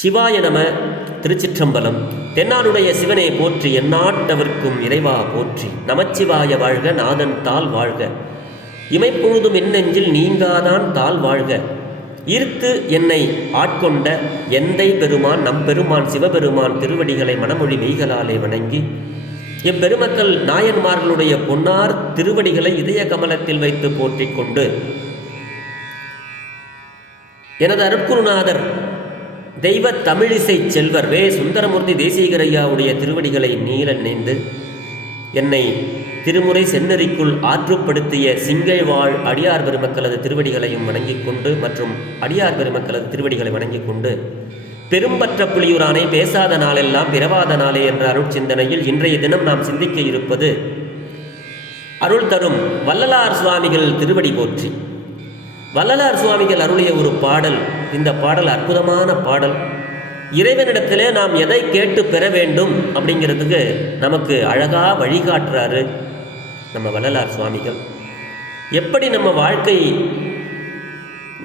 சிவாய நம. திருச்சிற்றம்பலம். தென்னாடுடைய சிவனை போற்றி, எந்நாட்டவர்க்கும் இறைவா போற்றி. நமச்சிவாய வாழ்க, நாதன் தாள் வாழ்க. இமைப்பொழுதும் என்னெஞ்சில் நீங்காதான் தாள் வாழ்க. ஈர்த்து என்னை ஆட்கொண்ட எந்தை பெருமான் நம் பெருமான் சிவபெருமான் திருவடிகளை மனமொழி மெய்களாலே வணங்கி, எப்பெருமக்கள் நாயன்மார்களுடைய பொன்னார் திருவடிகளை இதய கமலத்தில் வைத்து போற்றிக் கொண்டு, எனது அருட்குருநாதர் தெய்வ தமிழிசை செல்வர் வே சுந்தரமூர்த்தி தேசிகரையாவுடைய திருவடிகளை நீல நினைந்து, என்னை திருமுறை செந்நெறிக்குள் ஆற்றுப்படுத்திய சிங்கைவாழ் அடியார் பெருமக்களது திருவடிகளையும் வணங்கிக் கொண்டு, மற்றும் அடியார் பெருமக்களது திருவடிகளை வணங்கிக் கொண்டு, பெரும்பற்ற புலியூரானை பேசாத நாளெல்லாம் பிறவாத நாளே என்ற அருட்சிந்தனையில் இன்றைய தினம் நாம் சிந்திக்க இருப்பது அருள் தரும் வள்ளலார் சுவாமிகள் திருவடி போற்றி. வள்ளலார் சுவாமிகள் அருளிய ஒரு பாடல். இந்த பாடல் அற்புதமான பாடல். இறைவனிடத்திலே நாம் எதை கேட்டு பெற வேண்டும் அப்படிங்கிறதுக்கு நமக்கு அழகாக வழிகாட்டுறாரு நம்ம வள்ளலார் சுவாமிகள். எப்படி நம்ம வாழ்க்கை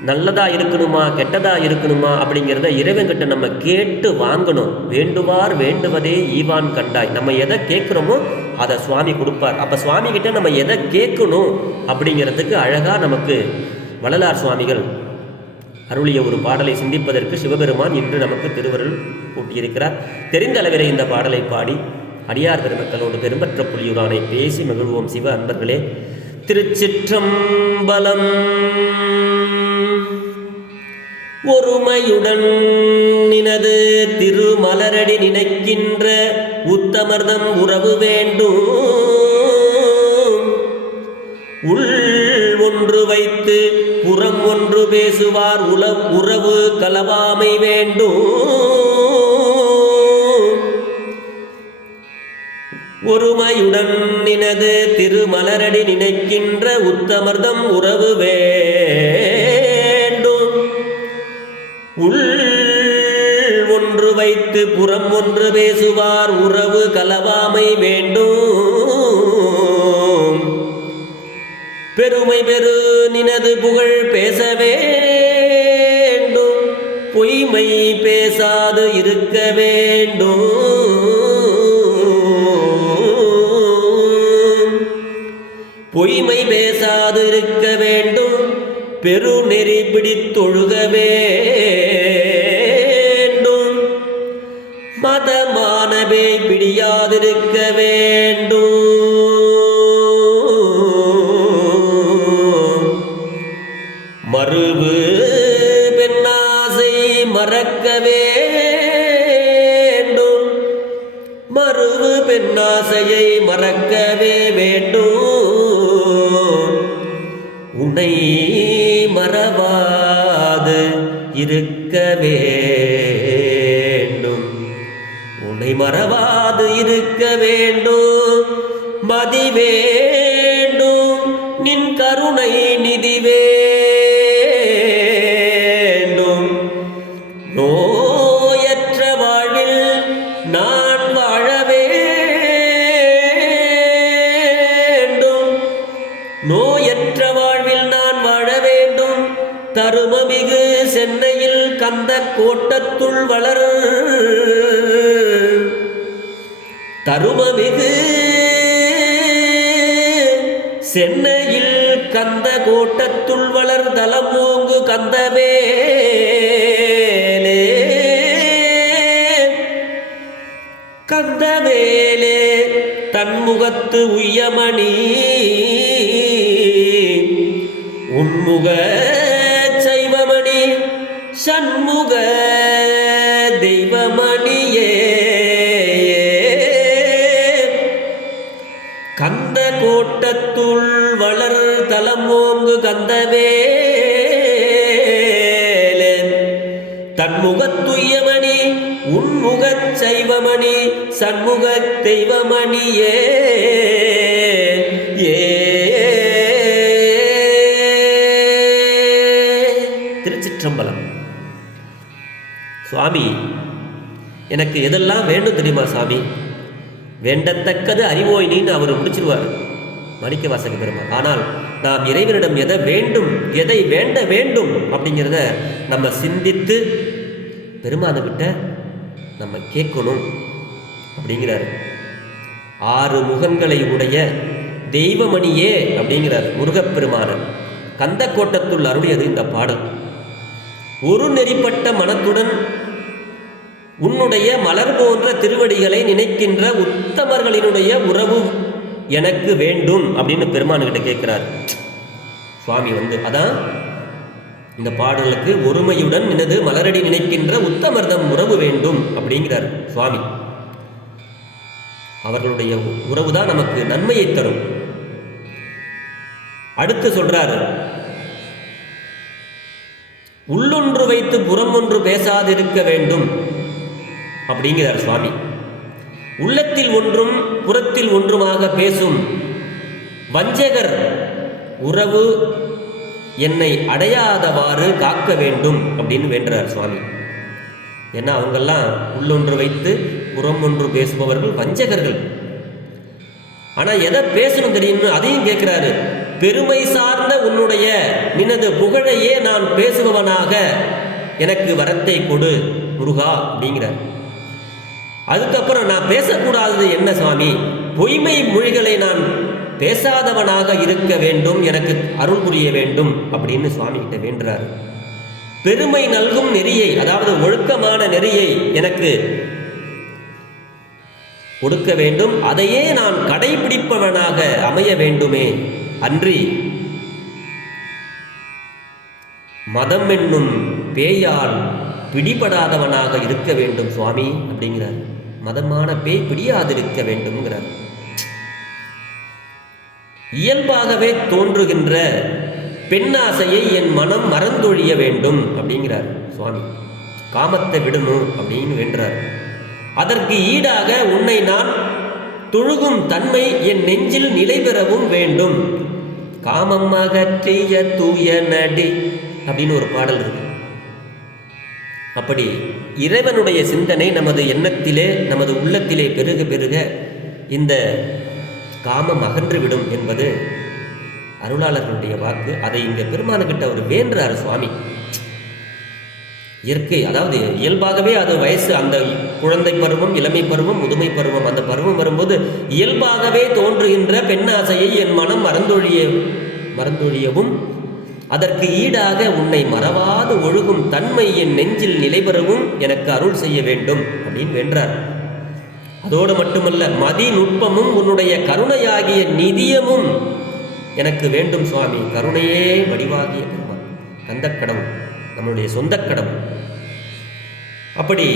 நல்லதாக இருக்கணுமா கெட்டதாக இருக்கணுமா அப்படிங்கிறத இறைவன்கிட்ட நம்ம கேட்டு வாங்கணும். வேண்டுவார் வேண்டுவதே ஈவான் கண்டாய். நம்ம எதை கேட்குறோமோ அதை சுவாமி கொடுப்பார். அப்போ சுவாமிகிட்ட நம்ம எதை கேட்கணும் அப்படிங்கிறதுக்கு அழகாக நமக்கு வள்ளலார் சுவாமிகள் அருளிய ஒரு பாடலை சிந்திப்பதற்கு சிவபெருமான் இன்று நமக்கு திருவருள் கூட்டியிருக்கிறார். தெரிந்த அளவிலே இந்த பாடலை பாடி அடியார் பெருமக்களோடு பெரும்பற்ற புலியூரானை பேசி மகிழ்வோம். சிவ அன்பர்களே, திருச்சிற்றம்பலம். ஒருமையுடன் நினது திருமலரடி நினைக்கின்ற உத்தமர்தம் உறவு வேண்டும். உள் ஒன்று வைத்து புறம் ஒன்று பேசுவார் உறவு கலவாமை வேண்டும். ஒருமையுடன் நினது திருமலரடி நினைக்கின்ற உத்தமர்தம் உறவு வேண்டும். உள் ஒன்று வைத்து புறம் ஒன்று பேசுவார் உறவு கலவாமை வேண்டும். பெருமை பெரு நினது புகழ் பேச வேண்டும். பொய்மை பேசாது இருக்க வேண்டும். பொய்மை பேசாது இருக்க வேண்டும். பெருநெறி பிடித்தொழுக வேண்டும். மதமானவே பிடியாதிருக்க வேண்டும். மறுவு பெண்ணாசை மறக்க வேண்டும். மறுவு பெண்ணாசையை மறக்கவே வேண்டும். உன்னை மறவாது இருக்க வேண்டும். உன்னை மறவாது இருக்க வேண்டும். மதி வேண்டும். நின் கருணை நிதி வேண்டும். நோயற்ற வாழ்வில் நான் வாழ வேண்டும். நோயற்ற வாழ்வில் நான் வாழ வேண்டும். தருமமிகு சென்னையில் கந்த கோட்டத்துள் வளர். தருமமிகு சென்னையில் கந்த கோட்டத்துள் வளர் தலம் ஓங்கு கந்தவேலே. கந்தவேலே தன்முகத்து உய்யமணி. உன்முக சைவமணி சண்முக தெய்வமணியே. கந்த கோட்டத்துள் வளர் தலம் ஓங்கு கந்தவேலே. தன்முகத்துய்யமணி உன்முகச் சைவமணி சண்முக தெய்வமணியே. திருச்சிற்றம்பலம். சுவாமி எனக்கு எதெல்லாம் வேண்டும் தெரியுமா சாமி? வேண்டத்தக்கது அறிவோய் நீன்னு அவர் முடிச்சிருவார் மாணிக்க வாசக பெருமாள். ஆனால் நாம் இறைவனிடம் எதை வேண்டும், எதை வேண்ட வேண்டும் அப்படிங்கிறத நம்ம சிந்தித்து பெருமானுக்கிட்ட நம்ம கேட்கணும் அப்படிங்கிறார். 6 முகங்களை உடைய தெய்வமணியே அப்படிங்கிறார் முருகப்பெருமான. கந்தக்கோட்டத்துள் அருளியது இந்த பாடல். ஒரு நெறிப்பட்ட மனத்துடன் உன்னுடைய மலர் போன்ற திருவடிகளை நினைக்கின்ற உத்தமர்களினுடைய உறவு எனக்கு வேண்டும் அப்படின்னு பெருமானுக்கிட்ட கேட்கிறார் சுவாமி. அதான் இந்த பாடலுக்கு ஒருமையுடன் நினது மலரடி நினைக்கின்ற உத்தமர்தம் உறவு வேண்டும் அப்படிங்கிறார் சுவாமி. அவர்களுடைய உறவு தான் நமக்கு நன்மையை தரும். அடுத்து சொல்றார், உள்ளொன்று வைத்து புறம் ஒன்று பேசாதிருக்க வேண்டும் அப்படிங்கிறார் சுவாமி. உள்ளத்தில் ஒன்றும் புறத்தில் ஒன்றுமாக பேசும் வஞ்சகர் உறவு என்னை அடையாதவாறு காக்க வேண்டும் அப்படின்னு வேண்டுறார் சுவாமி. ஏன்னா அவங்கெல்லாம் உள்ளொன்று வைத்து புறம் ஒன்று பேசுபவர்கள் வஞ்சகர்கள். ஆனால் எதை பேசணும் தெரியும்னு அதையும் கேட்கிறாரு. பெருமை சார்ந்த உன்னுடைய நினது புகழையே நான் பேசுபவனாக எனக்கு வரத்தை கொடு முருகா அப்படிங்கிறார். அதுக்கப்புறம் நான் பேசக்கூடாதது என்ன சுவாமி? பொய்மை மொழிகளை நான் பேசாதவனாக இருக்க வேண்டும், எனக்கு அருள் புரிய வேண்டும் அப்படின்னு சுவாமி கிட்ட வேண்டுறார். பெருமை நல்கும் நெறியை, அதாவது ஒழுக்கமான நெறியை எனக்கு கொடுக்க வேண்டும், அதையே நான் கடைபிடிப்பவனாக அமைய வேண்டுமே, அன்றி மதம் என்னும் பேயால் பிடிபடாதவனாக இருக்க வேண்டும் சுவாமி அப்படிங்கிறார். மதமான பேய் பிடியாதிருக்க வேண்டும்ங்கிறார். இயல்பாகவே தோன்றுகின்ற பெண்ணாசையை என் மனம் மறந்தொழிய வேண்டும் அப்படிங்கிறார் சுவாமி. காமத்தை விடணும் அப்படின்னு வேண்டுறார். அதற்கு ஈடாக உன்னை நான் தொழுகும் தன்மை என் நெஞ்சில் நிலை பெறவும் வேண்டும். காமம் அகற்றிய தூய நடி அப்படின்னு ஒரு பாடல் இருக்கு. அப்படி இறைவனுடைய சிந்தனை நமது எண்ணத்திலே, நமது உள்ளத்திலே பெருக பெருக இந்த காமம் அகன்றுவிடும் என்பது அருளாளர்களுடைய வாக்கு. அதை இங்கே பெருமானுக்கிட்ட அவர் வேண்டுறார் சுவாமி. இயற்கை, அதாவது இயல்பாகவே அது வயசு, அந்த குழந்தை பருவம், இளமை பருவம், முதுமை பருவம், அந்த பருவம் வரும்போது இயல்பாகவே தோன்றுகின்ற பெண்ணாசையை என் மனம் மறந்தொழியவும் அதற்கு ஈடாக உன்னை மறவாது ஒழுகும் தன்மை என் நெஞ்சில் நிலைபெறவும் எனக்கு அருள் செய்ய வேண்டும் அப்படின்னு வென்றார். அதோடு மட்டுமல்ல, மதி நுட்பமும் உன்னுடைய கருணையாகிய நிதியமும் எனக்கு வேண்டும் சுவாமி. கருணையே வடிவாகிய கந்தக்கடவுள், நம்மளுடைய சொந்த கடவுள். அப்படி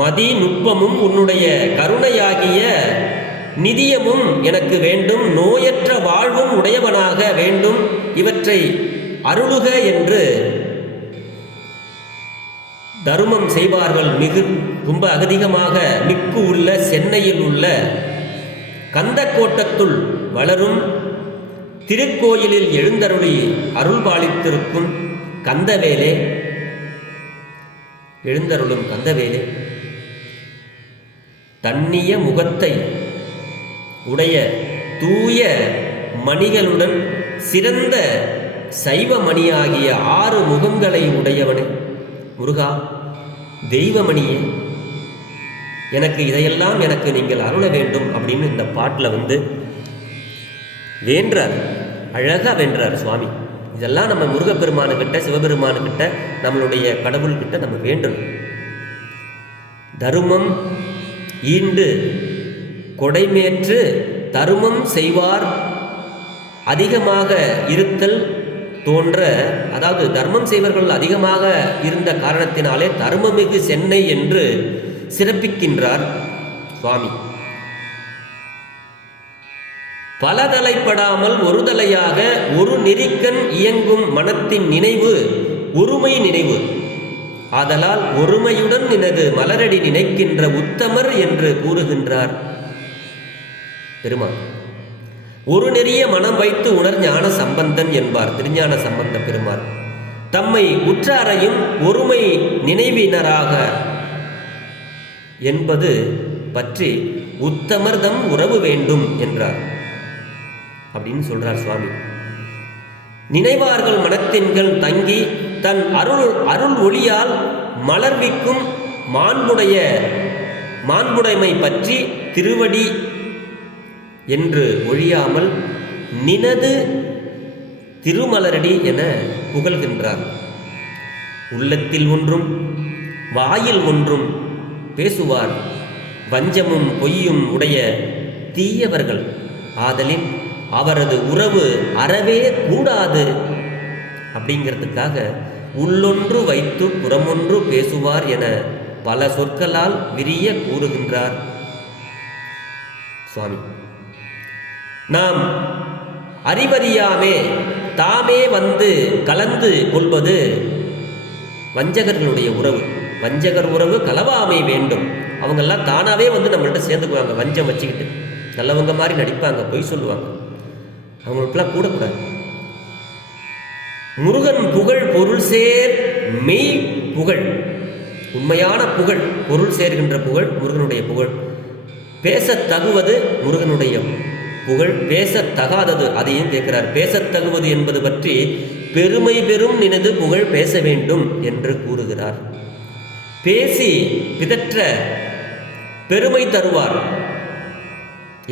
மதி நுட்பமும் உன்னுடைய கருணையாகிய நிதியமும் எனக்கு வேண்டும், நோயற்ற வாழ்வும் உடையவனாக வேண்டும், இவற்றை அருளுக என்று தருமம் செய்வார்கள் ரொம்ப அதிகமாக மிக்கு உள்ள சென்னையில் உள்ள கந்தக்கோட்டத்துள் வளரும் திருக்கோயிலில் எழுந்தருளி அருள் பாலித்திருக்கும் கந்தவேலே, எழுந்தருளும் கந்தவேலே, தன்னிய முகத்தை உடைய தூய மணிகளுடன் சிறந்த சைவ மணியாகிய 6 முகங்களை உடையவனே முருகா, தெய்வமணியே, எனக்கு இதையெல்லாம் எனக்கு நீங்கள் அருள வேண்டும் அப்படின்னு இந்த பாட்டில் வேண்டார். அழகாக வென்றார் சுவாமி. இதெல்லாம் நம்ம முருகப்பெருமானுக்கிட்ட, சிவபெருமானுக்கிட்ட, நம்மளுடைய கடவுள்கிட்ட நம்ம வேண்டணும். தருமம் ஈண்டு கொடைமேற்று தருமம் செய்வார் அதிகமாக இருத்தல் தோன்ற, அதாவது தர்மம் செய்வர்கள் அதிகமாக இருந்த காரணத்தினாலே தர்மமிகு சென்னை என்று சிறப்பிக்கின்றார் சுவாமி. பல தலைப்படாமல் ஒரு தலையாக ஒரு நெறிக்கண் இயங்கும் மனத்தின் நினைவு ஒருமை நினைவு. ஆதலால் ஒருமையுடன் நினது மலரடி நினைக்கின்ற உத்தமர் என்று கூறுகின்றார் பெருமான். ஒரு நெறிய மனம் வைத்து உணர் ஞான சம்பந்தன் என்பார் திருஞான சம்பந்த பெருமாள். தம்மை உற்றாரையும் ஒருமை நினைவினராக என்பது பற்றி உத்தமர்தம் உறவு வேண்டும் என்றார் அப்படின்னு சொல்றார் சுவாமி. நினைவார்கள் மனத்தின்கள் தங்கி தன் அருள் ஒளியால் மலர்விக்கும் மாண்புடைமை பற்றி திருவடி என்று ஒழியாமல் நினது திருமலரடி என புகழ்கின்றார். உள்ளத்தில் ஒன்றும் வாயில் ஒன்றும் பேசுவார் வஞ்சமும் பொய்யும் உடைய தீயவர்கள் ஆதலின் அவரது உறவு அறவே கூடாது அப்படிங்கிறதுக்காக உள்ளொன்று வைத்து புறமொன்று பேசுவார் என பல சொற்களால் விரிய கூறுகின்றார் சுவாமி. நாம் அறிவறியாமே தாமே வந்து கலந்து கொள்வது வஞ்சகர்களுடைய உறவு. வஞ்சகர் உறவு களவாமை வேண்டும். அவங்கெல்லாம் தானாகவே வந்து நம்மள்கிட்ட சேர்ந்துக்குவாங்க. வஞ்சம் வச்சுக்கிட்டு நல்லவங்க மாதிரி நடிப்பாங்க, பொய் சொல்லுவாங்க. அவங்களுக்கெல்லாம் கூடக்கூடாது. முருகன் புகழ் பொருள் சேர் மெய் புகழ், உண்மையான புகழ், பொருள் சேர்கின்ற புகழ் முருகனுடைய புகழ். பேசத்தகுவது முருகனுடைய புகழ், பேசத்தகாதது அதையும் கேட்கிறார். பேசத்தகுவது என்பது பற்றி பெருமை பெறும் நினது புகழ் பேச வேண்டும் என்று கூறுகிறார். பேசி பிதற்ற பெருமை தருவார்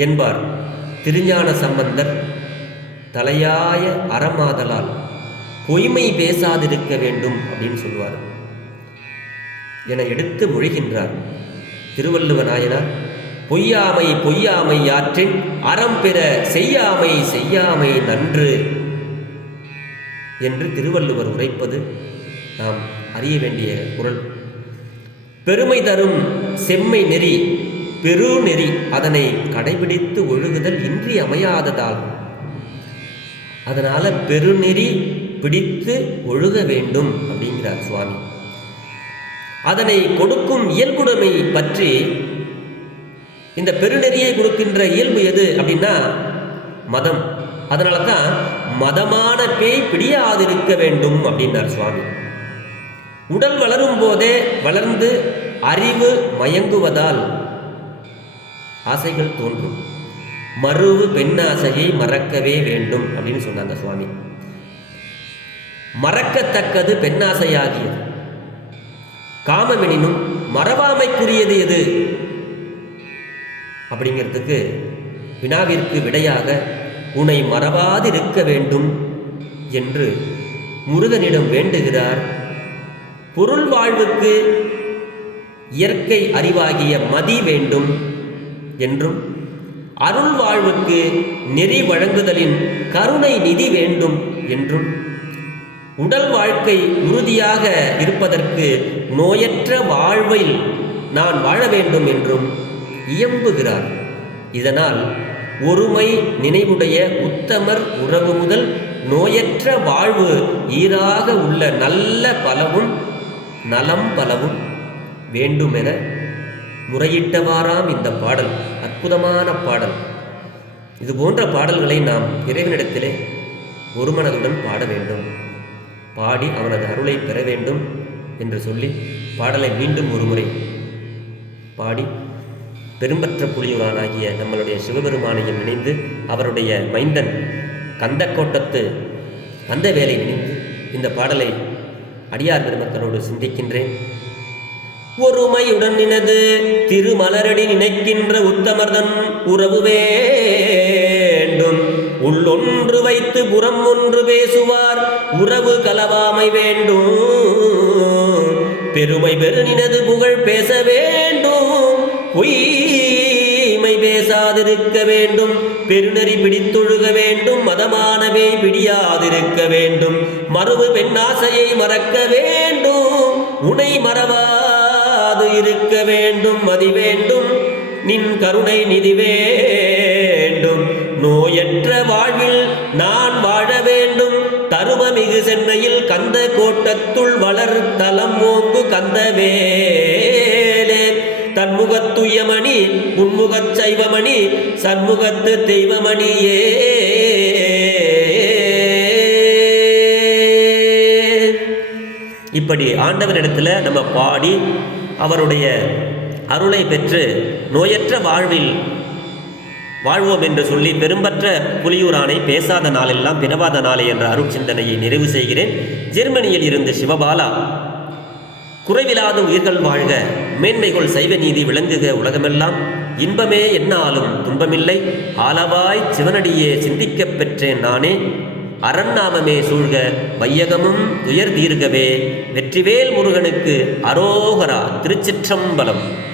என்பார் திருஞான சம்பந்தர். தலையாய அறமாதலால் பொய்மை பேசாதிருக்க வேண்டும் அப்படின்னு சொல்லுவார் என எடுத்து மொழிகின்றார் திருவள்ளுவ நாயனார். பொய்யாமை யாற்றின் அறம் பெற செய்யாமை நன்று என்று திருவள்ளுவர் உரைப்பது நாம் அறிய வேண்டிய குறள். பெருமை தரும் செம்மை நெறி பெரு நெறி அதனை கடைபிடித்து ஒழுகுதல் இன்றி அமையாததால் அதனால பெருநெறி பிடித்து ஒழுக வேண்டும் அப்படிங்கிறார் சுவாமி. அதனை கொடுக்கும் இயல்புடைமை பற்றி, இந்த பெருநெறியை கொடுக்கின்ற இயல்பு எது அப்படின்னா மதம். அதனால தான் மதமான பேய் பிடியாதிருக்க வேண்டும் அப்படின்னார் சுவாமி. உடல் வளரும் போதே வளர்ந்து அறிவு மயங்குவதால் ஆசைகள் தோன்றும். மறுவு பெண்ணாசையை மறக்கவே வேண்டும் அப்படின்னு சொன்னாங்க சுவாமி. மறக்கத்தக்கது பெண்ணாசையாகியது. காமமெனினும் மறவாமைக்குரியது எது அப்படிங்கிறதுக்கு வினாவிற்கு விடையாக உன்னை மறவாதிருக்க வேண்டும் என்று முருகனிடம் வேண்டுகிறார். பொருள் வாழ்வுக்கு இயற்கை அறிவாகிய மதி வேண்டும் என்றும், அருள் வாழ்வுக்கு நெறி வழங்குதலின் கருணை நிதி வேண்டும் என்றும், உடல் வாழ்க்கை உறுதியாக இருப்பதற்கு நோயற்ற வாழ்வில் நான் வாழ வேண்டும் என்றும் இயம்புகிறார். இதனால் ஒருமை நினைவுடைய உத்தமர் உறவு முதல் நோயற்ற வாழ்வு ஈராக உள்ள நல்ல பலவும் நலம் பலவும் வேண்டுமென முறையிட்டவாறாம் இந்த பாடல். அற்புதமான பாடல். இது போன்ற பாடல்களை நாம் இறைவனிடத்திலே ஒருமனதுடன் பாட வேண்டும். பாடி அவனது அருளை பெற வேண்டும் என்று சொல்லி பாடலை மீண்டும் ஒரு முறை பாடி பெரும்பற்ற புலியூரானாகிய நம்மளுடைய சிவபெருமானையும் நினைந்து அவருடைய மைந்தன் கந்தக்கோட்டத்து அந்த வேலை நினைந்து இந்த பாடலை அடியார் பெருமக்களோடு சிந்திக்கின்றேன். ஒருமையுடன் நினது திருமலரடி நினைக்கின்ற உத்தமர்தன் உறவு வேண்டும். உள்ளொன்று வைத்து புறம் ஒன்று பேசுவார் உறவு கலவாமை வேண்டும். பெருமை பெரு நினது புகழ் பேச வேண்டும். பொய்மை பேசாதிருக்க வேண்டும். பெருநெறி பிடித்தொழுக வேண்டும். மதமானவே பிடியாதிருக்க வேண்டும். மறுவு பெண்ணாசையை மறக்க வேண்டும். உனை மறவாது இருக்க வேண்டும். மதி வேண்டும். நின் கருணை நிதி வேண்டும். நோயற்ற வாழ்வில் நான் வாழ வேண்டும். தருமமிகு சென்னையில் கந்த கோட்டத்துள் வளர் தலம் ஓங்கு கந்தவேலே. தன்முகத்துயமணி உன்முகச் சைவமணி சண்முகத்து தெய்வமணியே. இப்படி ஆண்டவரிடத்தில் நம்ம பாடி அவருடைய அருளை பெற்று நோயற்ற வாழ்வில் வாழ்வோம் என்று சொல்லி பெரும்பற்ற புலியூரானை பேசாத நாளெல்லாம் பிறவாத நாளே என்ற அருட்சிந்தனையை நிறைவு செய்கிறேன். ஜெர்மனியில் இருந்து சிவபாலா. குறைவிலாத உயிர்கள் வாழ்க, மேன்மைகள் சைவ நீதி விளங்குக உலகமெல்லாம், இன்பமே என்னாலும் துன்பமில்லை, ஆலவாய் சிவனடியே சிந்திக்கப் பெற்றேன் நானே, அரண்நாமமே சூழ்க வையகமும் துயர் தீர்கவே, வெற்றிவேல் முருகனுக்கு அரோகரா. திருச்சிற்றம்பலம்.